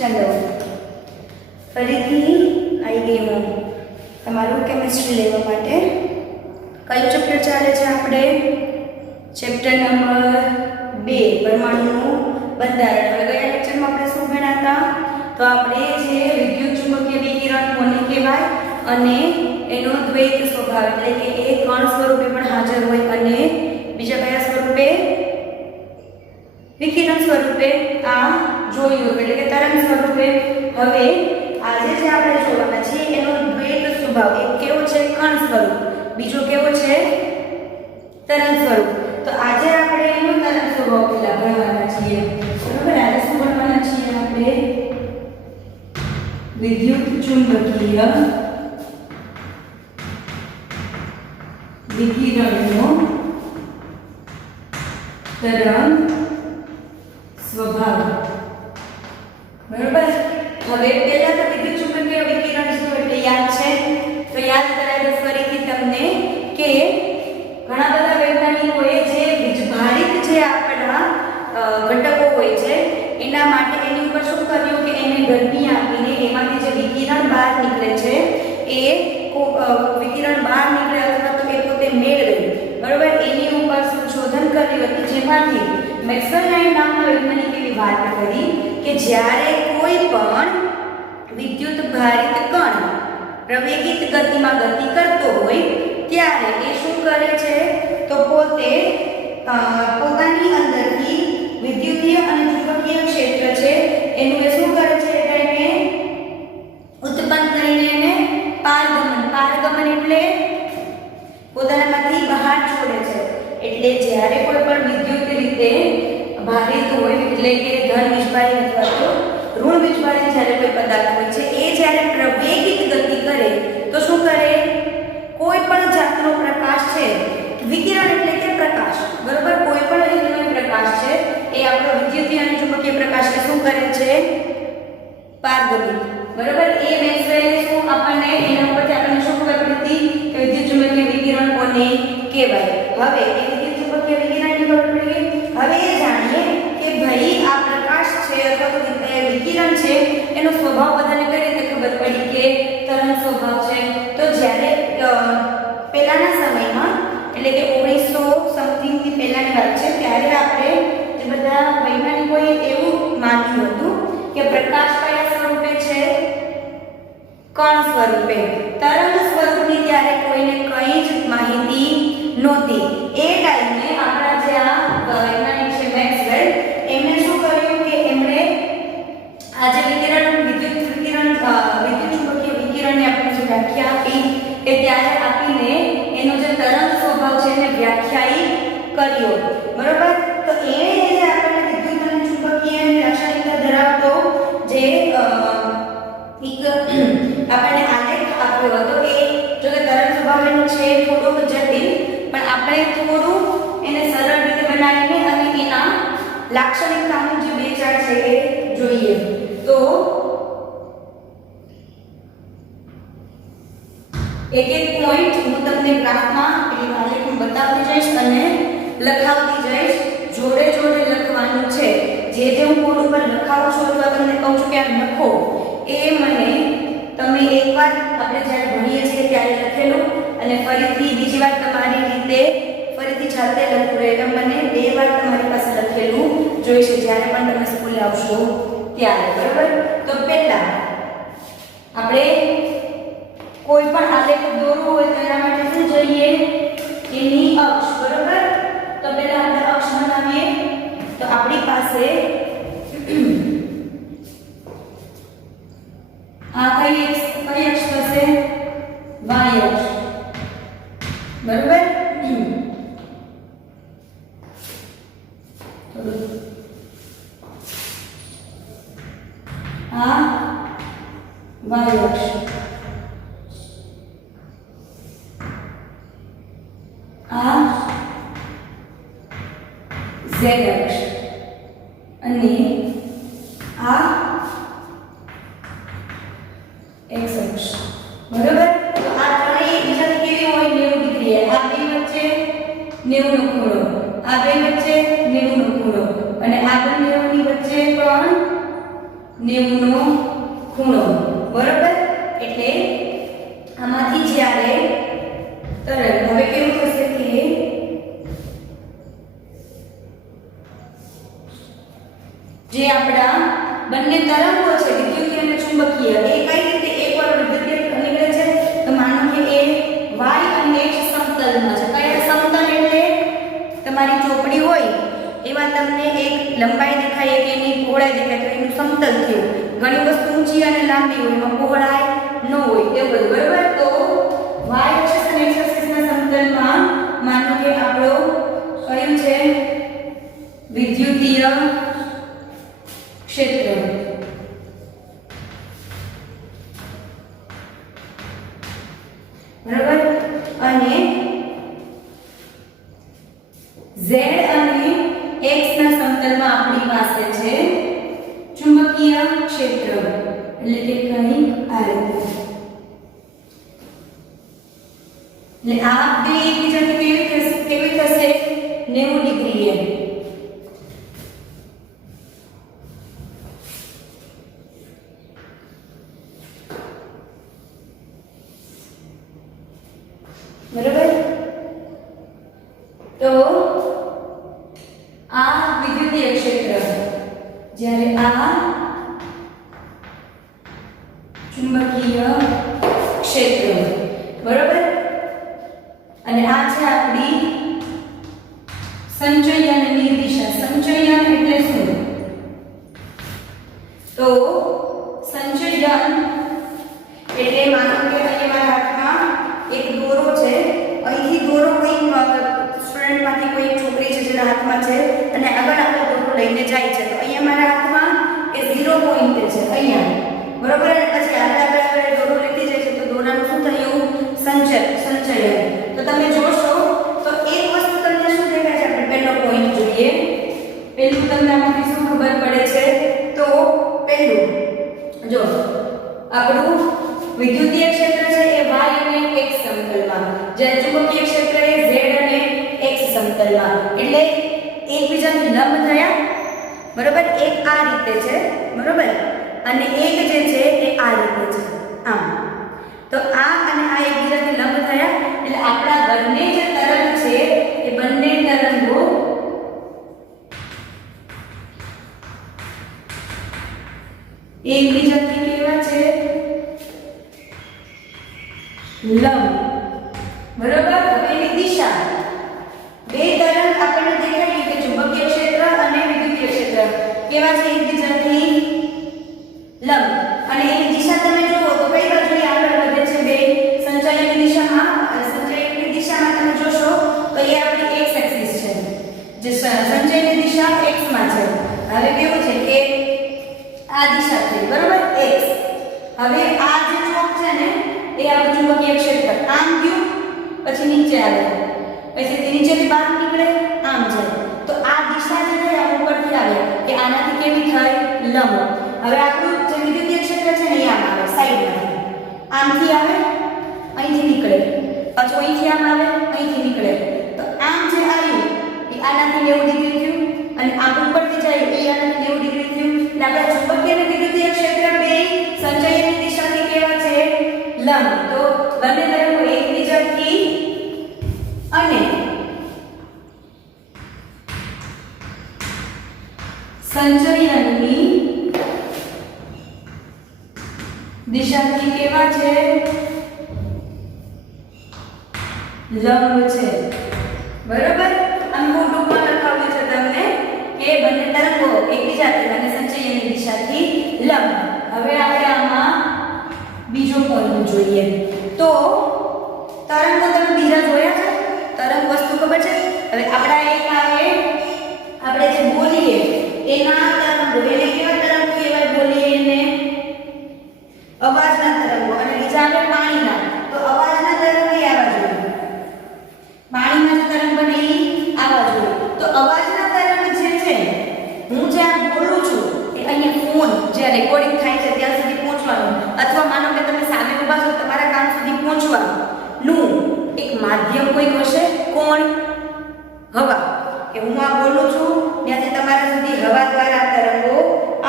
चलो फरीथी आई गई हूँ तमारू केमिस्ट्री लेवा माटे कयो चेप्टर चाले छे आपणे चेप्टर नंबर 2 परमाणुનું બંધારણ। હવે ગયા લેક્ચરમાં આપણે શું ભણ્યા હતા તો આપણે જે વિદ્યુત ચુંબકીય વિકિરણ કોને કહેવાય અને એનો દ્વૈત સ્વભાવ એટલે કે એ કણ સ્વરૂપે પણ હાજર હોય અને બીજા કયા સ્વરૂપે વિકિરણ સ્વરૂપે આ જોયું એટલે કે તરંગ સ્વરૂપે। હવે આજે જે આપણે જોવાના છે એનો દ્વૈત સ્વભાવ એક કેવો છે કણ સ્વરૂપ બીજો કેવો છે તરંગ સ્વરૂપ। તો આજે આપણે એનો તરંગ સ્વભાવ પહેલા ભણવાના છીએ બરાબર। આજે શું ભણવાના છીએ આપણે વિદ્યુત ચુંબકીય વિકિરણનો તરંગ સ્વભાવ બરાબર। હવે પહેલા તો વિદ્યુત ચુંબકીય વિકિરણ શું એટલે યાદ છે તો યાદ કરાવી દઉં ફરીથી તમને કે ઘણા બધા વૈજ્ઞાનિકોએ જે વીજભારિત જે આપણા ઘટકો હોય છે એના માટે એની ઉપર શું કર્યું કે એને ગરમી આપીને એમાંથી જે વિકિરણ બહાર નીકળે છે એ વિકિરણ બહાર નીકળે અથવા તો એ પોતે મેળવે બરાબર એની ઉપર સંશોધન કર્યું હતું જેમાંથી મેક્સવેલ નામના વૈજ્ઞાનિકે એવી વાત કરી કે જ્યારે કોઈ પણ વિદ્યુત ભારિત કણ પ્રવેગિત ગતિમાં ગતિ કરતો હોય ત્યારે એ શું કરે છે તો પોતે પોતાની અંદરથી વિદ્યુતીય અને ચુંબકીય ક્ષેત્ર છે એનું એ શું કરે છે એને ઉત્પન્ન કરીને એને પારગમન એટલે પોતાનામાંથી બહાર છોડે છે। એટલે જ્યારે કોઈ પણ વિદ્યુત રીતે ભારિત હોય એટલે કે ધન વીજભારિત અથવા તો ઋણ વીજભારિત જ્યારે કોઈ પદાર્થ હોય છે એ જ્યારે પ્રવેગિત ગતિ કરે તો શું કરે કોઈ પણ જાતનો પ્રકાશ છે વિકિરણ એટલે કે પ્રકાશ બરાબર કોઈ પણ રીતનો પ્રકાશ છે એ આપણો વિદ્યુતીય અને ચુંબકીય પ્રકાશને શું કરે છે પારગમિત બરાબર। એ મેક્સવેલે શું આપણને એના ઉપરથી આપણને શું ખબર પડી કે વિદ્યુત ચુંબકીય વિકિરણ કોને કહેવાય। હવે એ વિદ્યુત ચુંબકીય વિકિરણની ખબર પડી હવે એ જાણીએ કે ભાઈ આ પ્રકાશ છે અથવા તો વિકિરણ છે એનો સ્વભાવ બધાને કઈ રીતે ખબર પડી કે તરંગ સ્વભાવ છે તો જ્યારે પહેલાના સમયમાં એટલે કે 1900 સમથિંગ થી પહેલાની વાત છે ત્યારે આપણે જે બધા વૈજ્ઞાનિકોએ એવું માન્યું હતું કે પ્રકાશ કયા સ્વરૂપે છે કણ સ્વરૂપે તરંગ સ્વરૂપની ત્યારે કોઈને કંઈ જ માહિતી નહોતી। એ ટાઈમે આપણા જે આ વૈજ્ઞાનિક છે મેક્સવેલ એમણે શું કર્યું કે એમણે આ જે વિદ્યુત ચુંબકીય વિકિરણની આપણે જે વ્યાખ્યા આપી એ ત્યારે આપીને એનો જે તરંગ સ્વભાવ છે એને વ્યાખ્યાયિત કર્યો બરાબર। તો એને જે આપણને વિદ્યુત અને ચુંબકીય લાક્ષણિકતા ધરાવતો જે આપણને આલેખ આપ્યો હતો એ જો કે તરંગ સ્વભાવ એનો છે થોડોક જટિલ પણ આપણે થોડું એને સરળ રીતે બનાવીને અને એના લાક્ષણિકતાનું જે બે ચાર છે એ જોઈએ। તો એક એક પોઈન્ટ હું તમને ગ્રાફમાં એ આલેખમાં બતાવતી જઈશ અને લખાવતી જઈશ જોડે જોડે લખવાનું છે। જે હું બોર્ડ ઉપર લખાવું છું અથવા તમને કહું છું કે આ લખો એ મને તમે એકવાર આપણે જ્યારે ભણીએ છીએ ત્યારે લખેલું અને ફરીથી બીજી વાર તમારી રીતે ફરીથી જાતે લખવું એટલે મને 2 વાર તમારી પાસે લખેલું જોઈશે જ્યારે પણ તમે સ્કૂલે આવશો ત્યારે બરાબર। તો પહેલા આપણે કોઈ પણ આલેખ દોરવો હોય તો એના માટે શું જોઈએ એની અક્ષ બરાબર। તો પહેલા આપણે અક્ષ બનાવીએ તો આપણી પાસે આ કઈ અક્ષ થશે y અક્ષ બરાબર। આ y અક્ષ આ z અક્ષ અને આ x અક્ષ બરાબર। તો આ ત્રણેય એકબીજાથી કેવી હોય 90 ડિગ્રી આ બે વચ્ચે 90 નો ખૂણો આ બે વચ્ચે 90 નો ખૂણો અને આ બંનેની વચ્ચે પણ 90 નો ખૂણો, બરોબર? એટલે આમાંથી જ્યારે તરંગ હવે કેવું થશે કે જે આપણા બંને તરંગો છે વિદ્યુતીય અને ચુંબકીય એ કઈ રીતે એકવાર વિદ્યુતીય નીકળે છે તો માનો કે એ y અને x સમતલમાં છે. કયા સમતલ એટલે તમારી ચોપડી હોય એવા તમને એક લંબાઈ દેખાય કે એની પહોળાઈ દેખાય તો એનું સમતલ થયું. ઘણી વસ્તુ ઊંચી અને લાંબી હોય એમાં પહોળાઈ ન હોય એવું બધું, બરાબર? તો y એક્સિસ અને x એક્સિસના સમતલમાં માનો કે આપણો કયું છે વિદ્યુતીય ક્ષેત્ર, બરાબર? અને z અને x ના સમતલમાં આપણી પાસે છે ચુંબકીય ક્ષેત્ર, એટલે કે કંઈક આ રીતે. એટલે આ બે એકબીજાથી કેવી થશે 90 ડિગ્રીએ. બરાબર? તો આ વિદ્યુતીય ક્ષેત્ર, જ્યારે આ ચુંબકીય ક્ષેત્ર, બરાબર? અને આ છે આપણી સંચયનની દિશા. સંચયન એટલે શું? તો સંચયન એટલે માનો કે અહીંયા મારા હાથમાં એક દોરો છે, અહીંથી દોરો કોઈ સ્ટુડન્ટમાંથી કોઈ છોકરી છે જેના હાથમાં છે અને આગળ દોરો લઈને જાય છે તો અહીંયા મારા હાથમાં એ 0 પોઈન્ટ છે અહીંયા, બરોબર? અને પછી આગળ દોરો લેતી જાય છે તો દોરાનું શું થયું? સંચયન. તો તમે જોશો તો એક વસ્તુ તમને શું દેખાય છે? આપણે પહેલો પોઈન્ટ જોઈએ. પહેલું તમને આમાંથી શું ખબર પડે છે? તો પહેલું જો આપણું વિદ્યુતીય ક્ષેત્ર છે એ y અને x સમતલમાં, જ્યારે ચુંબકીય ક્ષેત્ર એ z અને x સમતલમાં, એટલે એકબીજાને લંબ થયા, બરોબર? એક આ રીતે છે, બરોબર? અને એક જે છે એ આ રીતે છે, આમ. તો આ અને આ એકબીજાને લંબ થયા એટલે આપણા બંને જે તરંગ છે એ બંને તરંગો એકબીજાથી કેવા છે? લંબ, બરોબર? એની દિશા, બે તરંગ આપણને દેખાય કે ચુંબકીય ક્ષેત્ર અને વિદ્યુતીય ક્ષેત્ર કેવા છે? એકબીજાથી લંબ. અને એની દિશા તમે જુઓ તો કઈ બાજુ આગળ વધે છે? બે સંચયનની દિશામાં. સંચયનની દિશામાં તમે જોશો તો એ આપણી x એક્સિસ છે, જે સંચયનની દિશા x માં છે. હવે કેવું છે કે આ દિશા છે, બરોબર? x. હવે આ જે ચોક છે ને એ આપણું ચુંબકીય ક્ષેત્ર આમ ગયું, પછી નીચે આવે, પછી નીચેથી બહાર નીકળે, આમ છે. તો આ દિશા જે છે આ ઉપરથી આવે કે આનાથી કેવી થાય? લંબ. હવે આપણું જે વિદ્યુતીય ક્ષેત્ર છે ને એ આમ આવે, સાઈડમાંથી આમથી આવે, અહીંથી નીકળે, પાછું અહીંથી આમ આવે, અહીંથી નીકળે. તો આમ જે આવ્યું એ આનાથી 90 ડિગ્રી થયું અને આમ ઉપરથી જાય એ આનાથી 90 ડિગ્રી થયું. એટલે આપણા ચુંબકીય અને વિદ્યુતીય ક્ષેત્ર બે સંચયનની દિશાથી કેવા છે? લંબ. તો બંને તરંગો એકબીજાથી અને સંચયનની દિશાથી કેવા છે? લંબ છે, બરોબર? આમ ટૂંકમાં લખાવ્યું છે તમને કે બંને તરંગો એકબીજાથી અને સંચયનની દિશાથી લંબ. હવે આપણે આમાં બીજો પોઈન્ટ જોઈએ. તો તરંગો તમે બીજા જોયા છે? તરંગ વસ્તુ ખબર છે? હવે આપણા એક આવે આપણે જે બોલીએ એના તરંગો, એને કેવા તરંગો કહેવાય? બોલીએ એને અવાજના તરંગો. અને બીજા આપણે પાણીના, તો અવાજના તરંગ એ આવા જોઈએ, પાણીમાં જે તરંગ બને એ આવા જોઈએ. તો અવાજના તરંગ જે છે, હું જ્યાં બોલું છું એ અહીંયા ફોન જ્યાં રેકોર્ડિંગ થાય છે ત્યાં સુધી પહોંચવાનું, અથવા માનો કે તમે સામે ઊભા છો તમારા કાન સુધી પહોંચવાનું એક માધ્યમ કોઈ હશે. કોણ? હવા. કે હું આ બોલું છું ત્યાંથી તમારા સુધી હવા દ્વારા તરંગો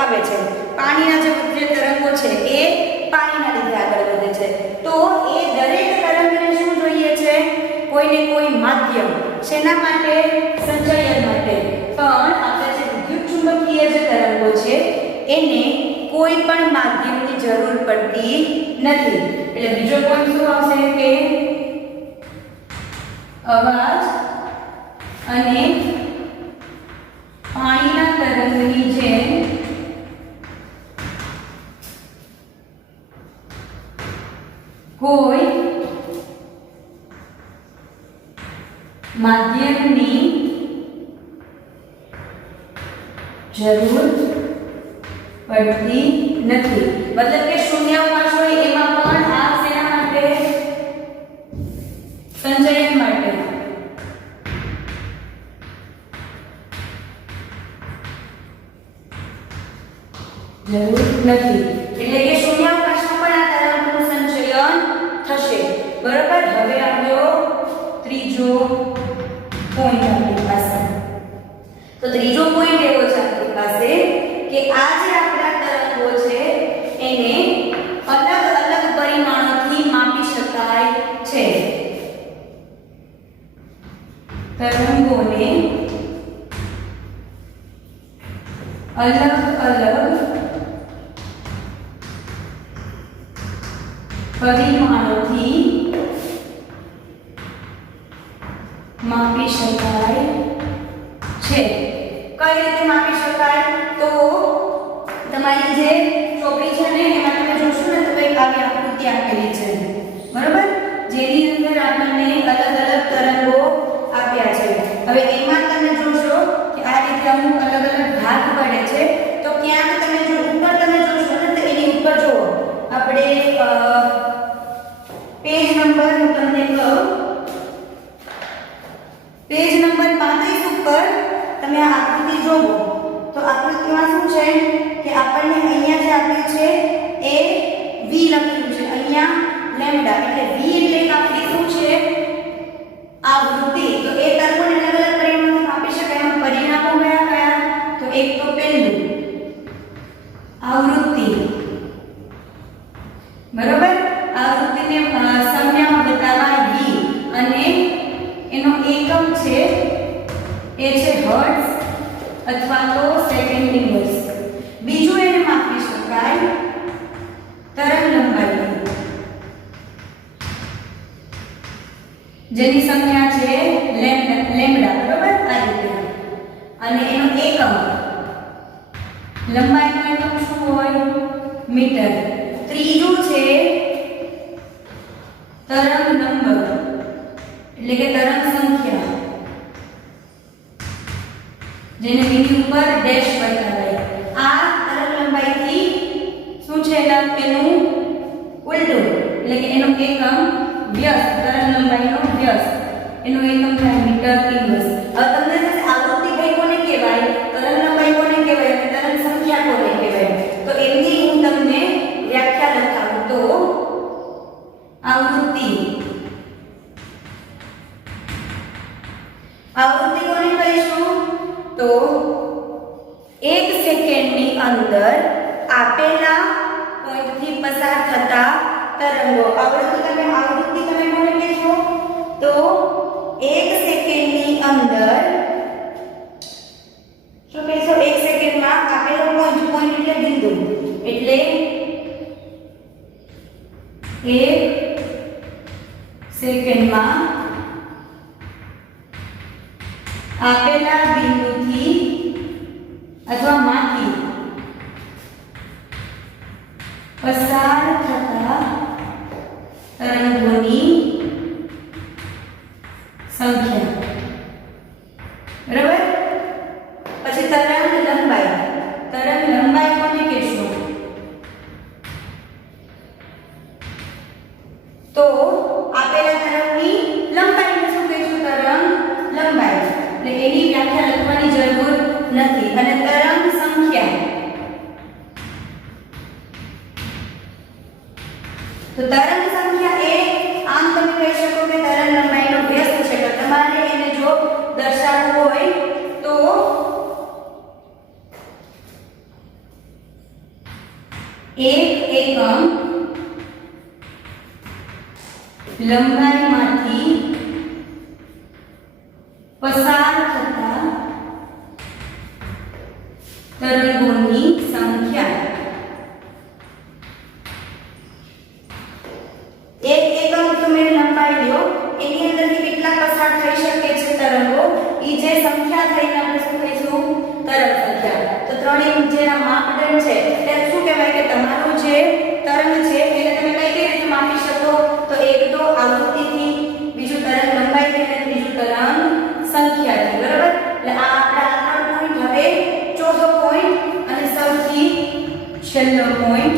આવે છે. પાણીના જે તરંગો છે એ પાણીના લીધે આગળ વધે છે, તો એ દરેક તરંગને શું જોઈએ છે? કોઈને કોઈ માધ્યમ. શેના માટે? સંચયન માટે. પણ આપણે જે વિદ્યુત ચુંબકીય જે તરંગો છે એને કોઈ પણ માધ્યમની જરૂર પડતી નથી. એટલે બીજો પોઈન્ટ શું આવશે કે અવાજ અને પાણીના તરંગની જેમ કોઈ માધ્યમની જરૂર પડતી નથી. મતલબ કે શૂન્યાવકાશ હોય એમાં પણ આ શેના માટે? સંચયન માટે. જરૂર નથી. એટલે કે શૂન્યાવકાશમાં પણ આ તરંગનું સંચયન થશે. બરાબર. હવે આવ્યો ત્રીજો પોઈન્ટ આપણી પાસે. તો ત્રીજો પોઈન્ટ એવો છે આપણી પાસે કે આ જે આપણા તરંગો છે એને અલગ અલગ પરિમાણોથી માપી શકાય છે. તરંગોને અલગ અલગ પરિમાણોથી માપી શકાય છે. કઈ રીતે માપી શકાય? તો તમારી જે ચોપડી છે ને એમાં તમે જોશો ને તો એક આવી આકૃતિ આપેલી છે, બરાબર, જેની અંદર આપણને અલગ અલગ તરંગો આપ્યા છે. હવે એમાં તમે જોશો કે આ રીતે અમુક અલગ અલગ ભાગ પડે છે. તો ક્યાંક તમે જો ઉપર તમે જોશો ને તો એની ઉપર જો આપણે પેજ નંબર હું તમને કહું, પેજ નંબર 35 ઉપર તમે આ આકૃતિ જોવો તો આકૃતિમાં શું છે કે આપણને અહીંયા જે આપ્યું છે એ v લખ્યું છે, અહીંયા લેમ્ડા, એટલે v એટલે આપણી શું છે? આવૃત્તિ. તો એ તરંગોને અલગ અલગ પરિમાણોથી માપી શકાય. એમાં પરિમાણો કયા કયા? તો એક તો પહેલું આવૃત્તિ, બરોબર. આવૃત્તિને સંજ્ઞામાં બતાવવા v અને એનો એકમ છે એ છે હર્ટ્ઝ અથવા તો સેકન્ડ ઇન્વર્સ. બીજું એને માપી શકાય તરંગ લંબાઈ, જેની સંખ્યા છે લેમ્ડા, બરોબર, આ રીતે. અને એનો એકમ લંબાઈનો એકમ શું હોય? મીટર. ત્રીજું છે તરંગ નંબર, એટલે કે તરંગ સંખ્યા, જેને બીજી ઉપર ડેશ બતાવાય. આ તરંગ લંબાઈથી શું છે એનું ઉલટું, એટલે કે એનો એકમ વ્યસ્ત, તરંગ લંબાઈનો વ્યસ્ત, એનો એકમ થાય મીટર ઇન્વર્સ. હવે તમને થશે આવૃત્તિ કઈ કોને કહેવાય, તરંગ લંબાઈ કોને કહેવાય અને તરંગ સંખ્યા કોને કહેવાય? તો એની હું તમને વ્યાખ્યા લખાવું તો આવૃત્તિ કોને કહીશું? તો 1 સેકન્ડની અંદર આપેલા પોઈન્ટથી પસાર થતા તરંગો. આવૃત્તિ તમે કોને કહેશો? તો 1 સેકન્ડની અંદર શું કહેશો? 1 સેકન્ડમાં આપેલો પોઈન્ટ એટલે બિંદુ, એટલે 1 સેકન્ડમાં આપેલા બિંદુથી અથવા માંથી પસાર થતા તરંગોની સંખ્યા, બરાબર. પછી તરંગ લંબાઈ કોને કહેશો? તો આપેલા તરંગની લંબાઈને શું કહીશું? તરંગ લંબાઈ. એટલે એની વ્યાખ્યા લખવાની જરૂર નથી. અને તરંગ સંખ્યા, તો તરંગ સંખ્યા એ આમ તમે કહી શકો કે તરંગ લંબાઈનો વ્યસ્ત છે. તો તમારે એને જો દર્શાવવું હોય તો લંબાઈમાંથી પસાર થતા તરંગોની સંખ્યા એક એકમ તમે લંબાઈ લ્યો એની અંદરથી કેટલા પસાર થઈ શકે છે તરંગો ઈ જે સંખ્યા થઈને આપણે શું કહીશું તરંગ સંખ્યા તો ત્રણેય જેના માપદંડ છે તે શું કહેવાય કે તમારું જે તરંગ છે એને તમે કઈ રીતે માપી શકો તો એક તો આવૃત્તિથી બીજું તરંગ લંબાઈ અને ત્રીજું તરંગ સંખ્યાથી બરાબર એટલે આ આપણા આ ત્રણ પોઈન્ટ હવે ચોથો પોઈન્ટ અને સૌથી છેલ્લો પોઈન્ટ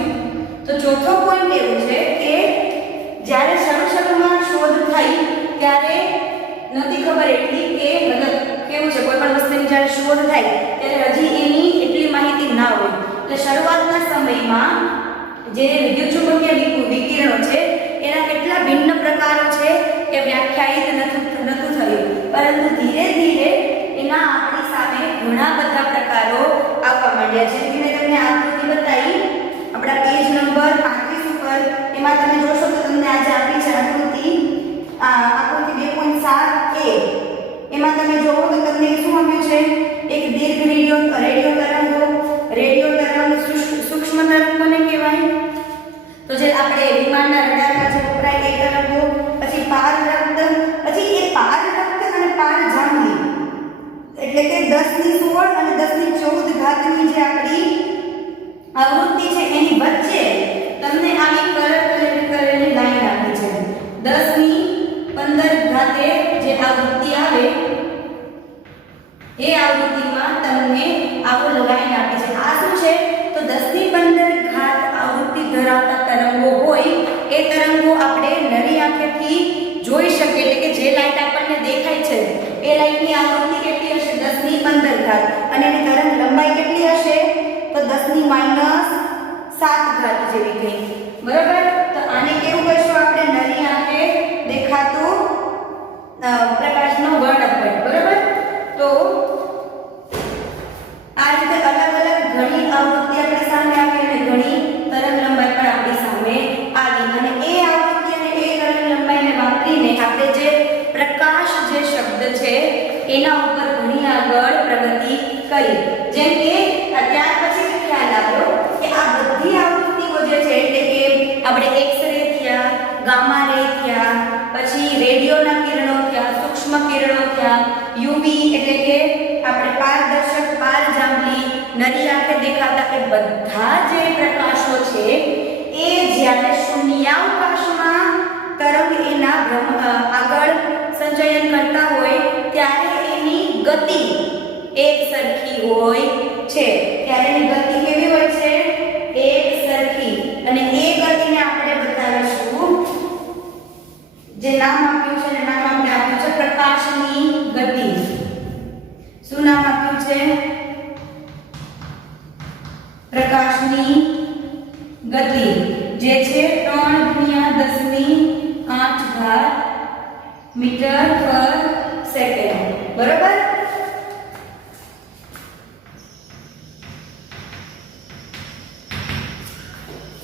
તો ચોથો પોઈન્ટ એવું છે કે જ્યારે શરૂમાં શોધ થઈ ત્યારે નથી ખબર એટલી કે મતલબ કેવું છે કોઈ પણ વસ્તુની જ્યારે શોધ થાય ત્યારે હજી એની એટલી માહિતી ના હોય એટલે શરૂઆતના સમયમાં જે વિદ્યુતચુંબકીય વિકિરણો છે એના કેટલા ભિન્ન પ્રકારો છે એ વ્યાખ્યાયિત નહોતું થયું પરંતુ ધીરે ધીરે એના આપણી સામે ઘણા બધા પ્રકારો આવવા માંડ્યા છે જેમ કે મેં તમને આકૃતિ બતાવી આપણા પેજ નંબર 35 ઉપર એમાં તમે જોશો તો તમને આજે આપી છે આકૃતિ 2.7a એમાં તમે જોવો તો તમને શું આપ્યું છે એક દીર્ઘ રેડિયો તરંગો સૂક્ષ્મ તરંગ કોને કહેવાય તો જે આપણે વિમાનના રડારમાં જે વપરાય એ તરંગો પછી પારરક્ત પછી એ પારરક્ત અને પારજાંબલી એટલે કે 1016 અને 1014 ઘાતની જે આપણી આવૃત્તિ છે એની વચ્ચે તમને આવી કરેલી લાઈન આપી છે 1015 ઘાતે જે આવૃત્તિ આવે એ આવૃત્તિમાં તમને આવો લાઈન આપી છે આ શું છે તો 1015 ઘાત આવૃત્તિ ધરાવતા તરંગો હોય એ તરંગો આપણે નરી આંખેથી જોઈ શકીએ એટલે કે જે લાઈટ આપણને દેખાય છે એ લાઈટની આવૃત્તિ કેટલી હશે 1015 ઘાત અને એની તરંગ લંબાઈ કેટલી હશે તો 10 - 7 ઘાત જેવી થઈ બરાબર તો આને કેવું કહીશું આપણે નરી આંખે દેખાતું પ્રકાશનો વર્ણપટ બરાબર તો આ રીતે અલગ અલગ ઘણી આવૃત્તિ આપણી સામે આવી અને ઘણી તરંગ લંબાઈ પણ આપણી સામે આવી અને એ આવૃત્તિ અને એ તરંગ લંબાઈને વાપરીને આપણે જે પ્રકાશ જે શબ્દ છે એના ઉપર ઘણી આગળ પ્રગતિ કરી જેમ કે ત્યાર પછી ખ્યાલ આવ્યો કે આ બધી આવૃત્તિઓ જે છે એટલે કે આપણે એક્સ રે થયા ગામા રે થયા પછી રેડિયોના કિરણો થયા સૂક્ષ્મ કિરણો થયા યુવી એટલે કે આપણે પારદર્શક પારજાંબલી નરી આંખે દેખાતા એ બધા જે પ્રકાશો છે એ જ્યારે શૂન્યાવકાશમાં તરંગ એના આગળ સંચયન કરતા હોય ત્યારે એની ગતિ એક સરખી હોય છે ત્યારે એની ગતિ કેવી હોય છે એક સરખી અને એ ગતિને આપણે બતાવીશું જે નામ આપ્યું છે એના નામ આપણે આપ્યું છે પ્રકાશની ગતિ શું નામ આપ્યું છે પ્રકાશની ગતિ જે છે 3×10⁸ મીટર/સેકન્ડ બરાબર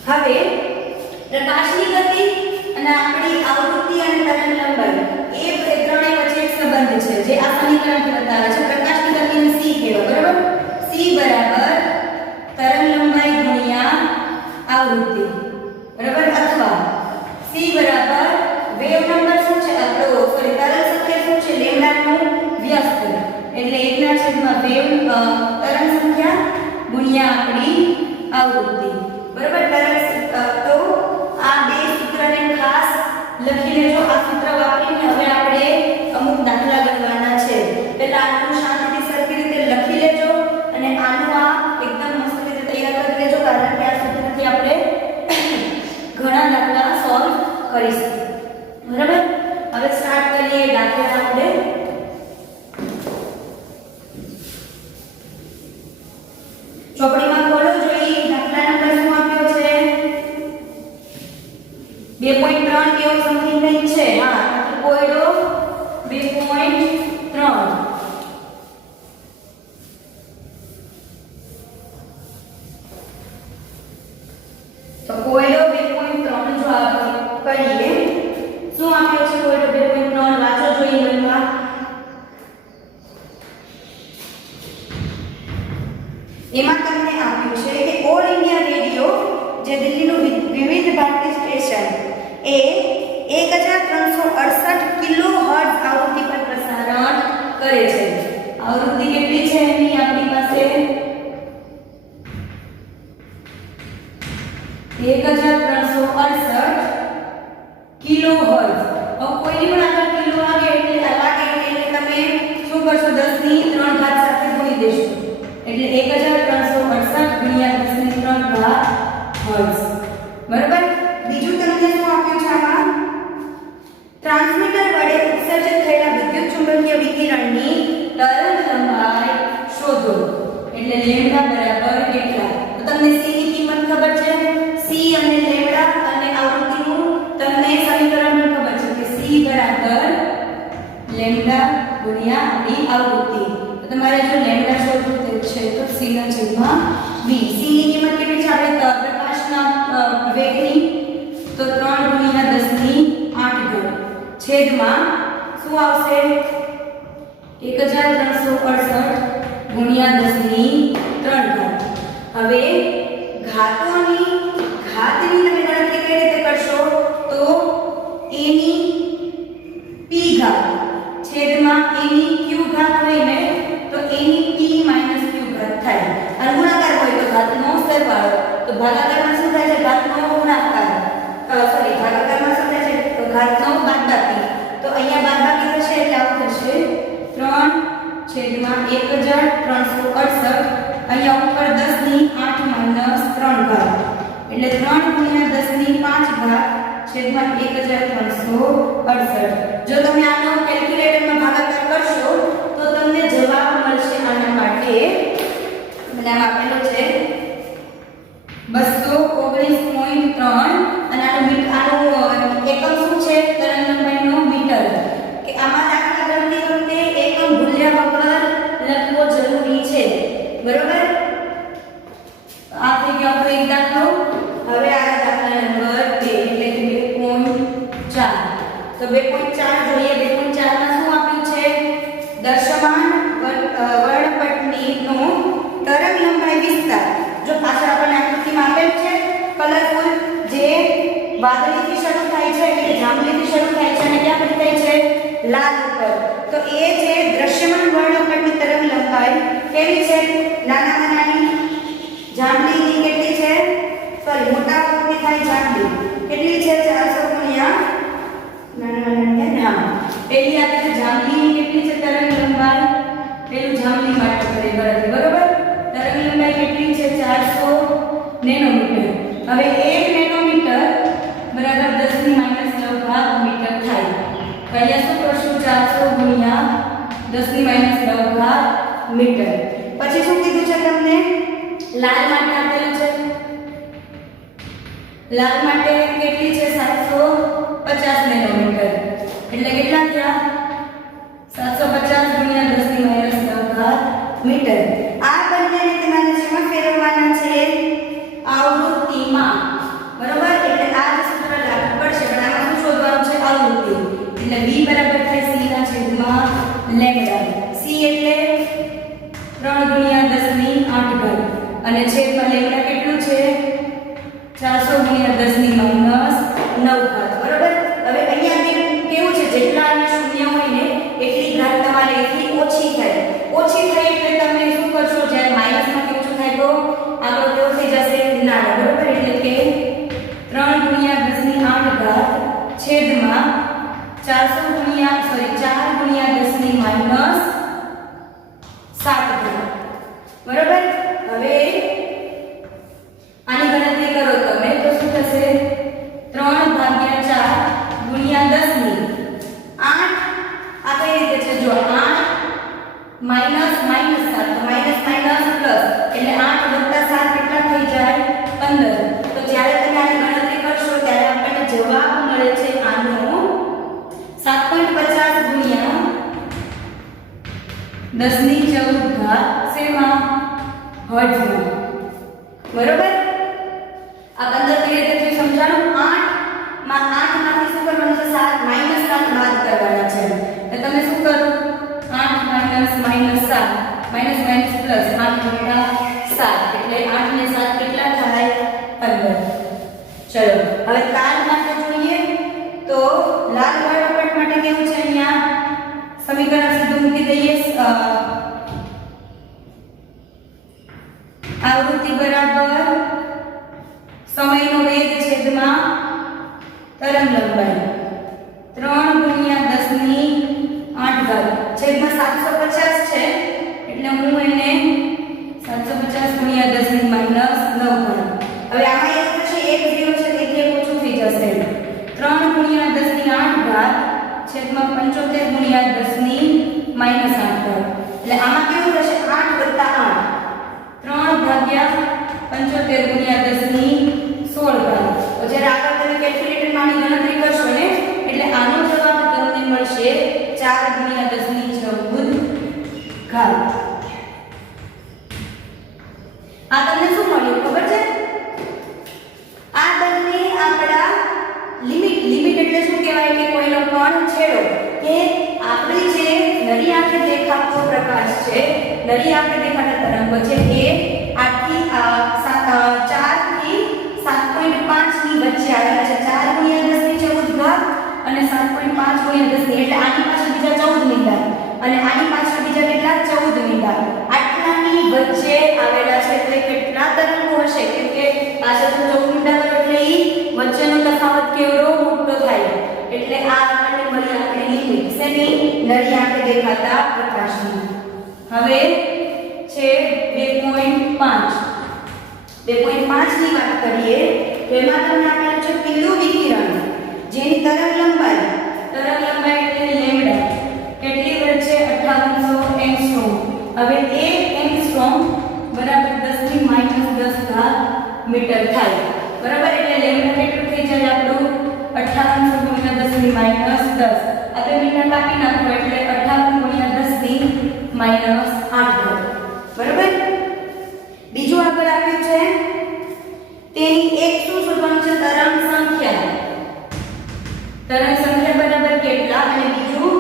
હવે પ્રકાશની ગતિ અને આપણી આવૃત્તિ અને તરંગ લંબાઈ એ ત્રણેય વચ્ચે એક સંબંધ છે જે આ સમીકરણ બતાવે છે પ્રકાશની ગતિને c કહેવાય બરાબર c બરાબર તરંગ લંબાઈ ગુણ્યા આવૃત્તિ બરાબર અથવા c બરાબર વેવ નંબર શું છે આપણો તરંગ સંખ્યા શું છે લેમ્ડાનું વ્યસ્ત એટલે 1/વેવ તરંગ સંખ્યા ગુણ્યા આપણી આવૃત્તિ બરાબર તો આ બે સૂત્રને ખાસ લખી લેજો આ સૂત્ર વાપરીને હવે આપણે અમુક દાખલા ગણવાના છે પહેલા આનું શાંતિથી સરખી રીતે લખી લેજો અને આનું આ એકદમ મસ્ત રીતે તૈયાર કરી લેજો કારણ કે આ સૂત્રથી આપણે ઘણા દાખલા સોલ્વ કરીશું બરાબર હવે સ્ટાર્ટ કરીએ દાખલા આપણે ચોપડીમાં ખોલો જોઈએ દાખલા નંબર શું આપ્યો છે ચુંબકીય વિકિરણની તરંગ લંબાઈ શોધો. એટલે લેમ્ડા બરાબર કેટલા? તો તમને c ની કિંમત ખબર છે, c અને લેમ્ડા અને આવૃત્તિનું તમને સમીકરણ પણ ખબર છે કે c બરાબર લેમ્ડા ગુણ્યા આપણી આવૃત્તિ. તો તમારે જો લેમ્ડા શોધવું છે તો c ના છેદમાં v. c ની કિંમત કેટલી છે આપણે પ્રકાશના વેગની? તો 3 ગુણ્યા 10 ની 8 ઘાત છેદમાં શું આવશે? 1368 ગુણ્યા 10 ની 3 ઘાત. હવે ઘાતોની ઘાતની તમે ગણતરી કેવી રીતે કરશો? તો a ની p ઘાત છેદમાં a ની q ઘાત હોય ને તો a ની p માઈનસ q ઘાત થાય. અને ગુણાકાર હોય તો ઘાતનો સરવાળો. તો ભાગાકારમાં શું થાય છે? ઘાતનો ગુણાકાર. ભાગાકારમાં શું થાય છે? તો ઘાતનો બાદબાકી. તો અહીંયા બાદબાકી થશે એટલે આવું થશે 3/1368. અહીંયા ઉપર 10 ની 8 માઈનસ 3 ઘાત એટલે 3 ગુણ્યા 10 ની 5 ઘાત છેદમાં 1368. જો તમે આનો કેલ્ક્યુલેટરમાં ભાગાકાર કરશો તો તમને જવાબ મળશે આના માટે મને આમ આપેલો છે 219.3 અને આનું એકમ શું છે? તરંગ લંબાઈનો મીટર. કે આમાં દાખલા ગણતરી વખતે એકમ ભૂલ્યા વગર લખવો જરૂરી છે. બરોબર? આ થઈ ગયો આપણો એક દાખલો. હવે આ દાખલા નંબર 2 એટલે કે 2.4. તો 2.4 જોઈએ. 2.4 માં શું આપ્યું છે? દૃશ્યમાન વર્ણપટનો તરંગ લંબાઈ વિસ્તાર. જો પાછળ આપણને આકૃતિમાં આપેલ છે કલરફુલ, જે વાદળીથી શરૂ થાય છે એટલે જાંબલીથી શરૂ થાય છે અને ક્યાં પછી થાય છે? લાલ ઉપર. તો એ જે દૃશ્યમાન વર્ણપટની તરંગ લંબાઈ કેવી છે? નાનામાં નાની જાંબલીની કેટલી છે? સોરી, મોટા આકૃતિ થાય જાંબલી કેટલી છે? 400 ગુણ્યા નાનામાં નાની. પેલી આપે છે જાંબલીની કેટલી છે તરંગ લંબાઈ? પેલું જાંબલી માટે કરે ગણતરી. બરોબર? તરંગ લંબાઈ કેટલી છે? 400 નેનોમીટર. હવે 1 નેનોમીટર બરાબર 10 ની માઈનસ 9 ઘાત મીટર થાય. તો અહીંયા શું કરશું? 400 ગુણ્યા 10 ની માઈનસ 9 ઘાત મીટર. પછી શું કીધું છે તમને? લાલ માટે આપેલું છે. લાલ માટે કેટલી છે? 750 નેનોમીટર. એટલે કેટલા થયા? 750 ગુણ્યા 10 ની માઈનસ 9 ઘાત મીટર. આ બંનેને તમારે શેમાં ફેરવવાના છે? આવૃત્તિમાં. બરોબર? એટલે આ જ સૂત્ર લાગુ પડશે. પણ આમાં શું શોધવાનું છે? આવૃત્તિ. એટલે v બરાબર થાય c ના છેદમાં લેમ્ડા. c એટલે 3 ગુણ્યા 10 ની 8 ઘાત અને છેદમાં લેમ્ડા કેટલું છે? 400 ગુણ્યા 10 ની માઈનસ 9 ઘાત. બરોબર? હવે અહીંયા કેવું છે? જેટલા અહીંયા શૂન્ય હોય ને એટલી ઘાત તમારે એટલી ઓછી થાય. ઓછી થાય એટલે તમે શું કરશો? જ્યારે માઈનસમાંથી ઓછું થાય તો આપણો કેવો થઈ જશે? નાનો. બરોબર? એટલે કે 3 ગુણ્યા 10 ની 8 ઘાત છેદમાં 4 ગુણ્યા 10 ની માઈનસ 7 ઘાત. બરોબર? હવે આની ગણતરી કરો તમે તો શું થશે? 3/4 ગુણ્યા 10 ની 8. આ કઈ રીતે છે? જો 8 માઈનસ 7 તો માઈનસ માઈનસ પ્લસ એટલે 8 વત્તા 7 કેટલા થઈ જાય? 15. તો જ્યારે તમે આની ગણતરી કરશો ત્યારે આપણને જવાબ મળે છે આનો 7.50 ગુણ્યા 10 ની 14 ઘાત શેમાં? હર્ટ્ઝમાં. બરોબર? આ 15 કેવી રીતે થયું સમજાણું? 8 માંથી શું કરવાનું છે? 7 માઈનસ 7 બાદ કરવાના છે. એટલે તમે શું કરો? 8 માઈનસ 7 માઈનસ પ્લસ 8 ગુણ્યા 7 એટલે 8 ને 7 કેટલા થાય? 15. ચલો હવે લાલ માટે જોઈએ તો લાલ વર્ણપટ માટે કેવું છે? અહીંયા સમીકરણ સીધું મૂકી દઈએ. આવૃત્તિ બરાબર સમયનો વેગ છેદમાં તરંગ લંબાઈ 3 ગુણ્યા 10 ની 8 ઘાત છેદમાં 750 છે એટલે હું એને 750 ગુણ્યા 10 ની માઈનસ 9 ઘાત. હવે આમાં એક પછી એક 0 છે એટલે ઓછું થઈ જશે. 3 ગુણ્યા 10 ની 8 ઘાત છેદમાં 75 ગુણ્યા 10 ની -8 ઘાત એટલે આમાં કેવું થશે 8 + 8 3 ભાગ્યા 75 ગુણ્યા 10 ની 16 ઘાત તો જ્યારે આગળ તમે કેલ્ક્યુલેટરમાં આની ગણતરી કરશો ને એટલે આનો જવાબ તમને મળશે 4 ગુણ્યા 10 ની 14 ઘાત આ તમને શું મળ્યું ખબર છે આ બંને આપણા લિમિટ એટલે શું કહેવાય કે કોઈનો કોણ છેડો કે આપણી જે નરી આંખે દેખાતો પ્રકાશ છે નરી આંખે દેખાતા તરંગો છે એ 4 થી 7.5 ની વચ્ચે આવેલા છે 4 ગુણ્યા 10 ની 14 ઘાત અને 7.5 ગુણ્યા 10 ની એટલે આની પાછળ બીજા 14 મીંડા અને આની પાછળ બીજા કેટલા 14 મીંડા આટલાની વચ્ચે આવેલા છે એટલે કેટલા તરંગો હશે કેમ કે પાછળ 14 મીંડા એટલે ઈ વચ્ચેનો તફાવત કેવડો મોટો થાય એટલે આ આપણને મળી આપણે લિમિટ શેની નરી આંખે દેખાતા પ્રકાશની હવે છે 2.5 ની વાત કરીએ તો એમાં તમને આપેલું છે પહેલું વિકિરણ જેની તરંગ લંબાઈ એટલે લેમ્ડા કેટલી વચ્ચે 5800 એંગસ્ટ્રોમ હવે 1 એંગસ્ટ્રોમ બરાબર 10 ની -10 ઘાત મીટર થાય બરાબર એટલે લેમ્ડા કેટલું થઈ જાય આપણું 5800 ગુણ્યા 10 ની -10 આ બે મીટર કાપી નાખો એટલે 58 ગુણ્યા 10 ની -8 ઘાત બરાબર બીજું આગળ આપ્યું છે તેની એક શું શોધવાનું છે તરંગ સંખ્યા બરાબર કેટલા અને બીજું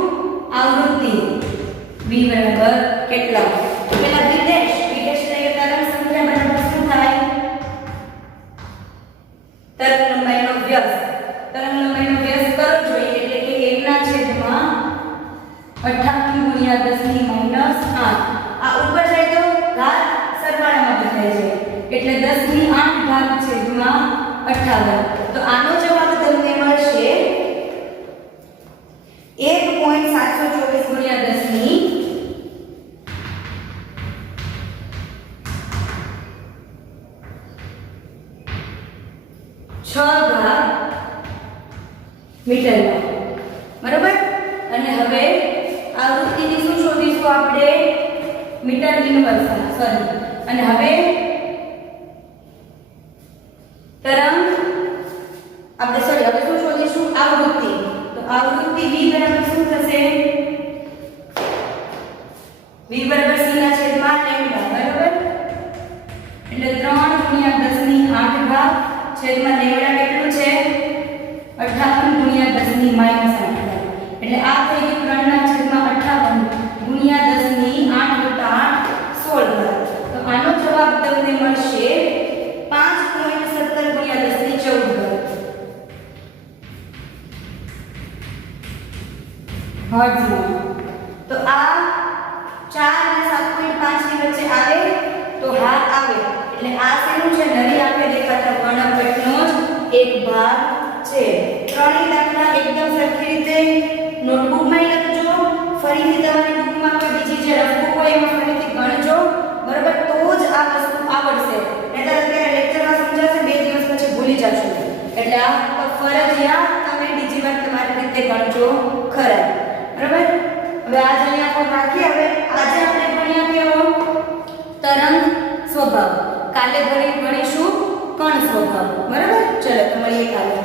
આવૃત્તિ v બરાબર કેટલા પેલા v ડેશ એટલે કે તરંગ સંખ્યા બરાબર શું થાય તરંગ લંબાઈનો વ્યસ્ત કરો જોઈએ એટલે કે 1/58 ગુણ્યા 10 ની -8 આ ઉપર જાય તો ઘાત સરવાળામાં બદલાય છે એટલે 10 ની 8 ઘાત છેદમાં 58 તો આનો જવાબ તમને મળશે 1.724 ગુણ્યા 10 ની 6 ઘાત મીટરમાં બરાબર અને હવે આવૃત્તિની શું શોધીશું આપણે મીટર ઇન્વર્સ સોરી અને હવે તરંગ આપણે હવે શું શોધીશું આવૃત્તિ તો આવૃત્તિ v બરાબર શું થશે v બરાબર c ના છેદમાં લેમ્ડા બરાબર એટલે 3 ગુણ્યા 10 ની 8 ઘાત છેદમાં લેમ્ડા કેટલું છે 58 ગુણ્યા 10 ની -8 એટલે આ થઈ ગયું 3 ના છેદમાં 58 ગુણ્યા 10 ની 8 + 8 16 ઘાત તો આનો જવાબ તમને મળશે 5.17 ગુણ્યા 10 ની 14 ઘાત હર્ટ્ઝમાં તો આ 4 અને 7.5 ની વચ્ચે આવે તો હા આવે એટલે આ શેનું છે નરી આંખે દેખાતા વર્ણપટનો જ એક ભાગ છે ત્રણેય દાખલા એકદમ સરખી રીતે નોટબુકમાં લખજો ફરીથી તમારી બુકમાં કોઈ બીજી જે રફબુક હોય એમાં ફરીથી ગણજો બરાબર તો જ આ વસ્તુ આવડશે નહીંતર અત્યારે લેક્ચરમાં સમજાશે 2 દિવસ પછી ભૂલી જશો એટલે આ ફરજિયાત તમે બીજી વાર તમારી રીતે ગણજો ખરા બરાબર હવે આજ અહીંયા પર રાખીએ હવે આજે આપણે ભણ્યા કેવો તરંગ સ્વભાવ કાલે ભણીશું કણ સ્વભાવ બરાબર ચલો તો મળીએ કાલે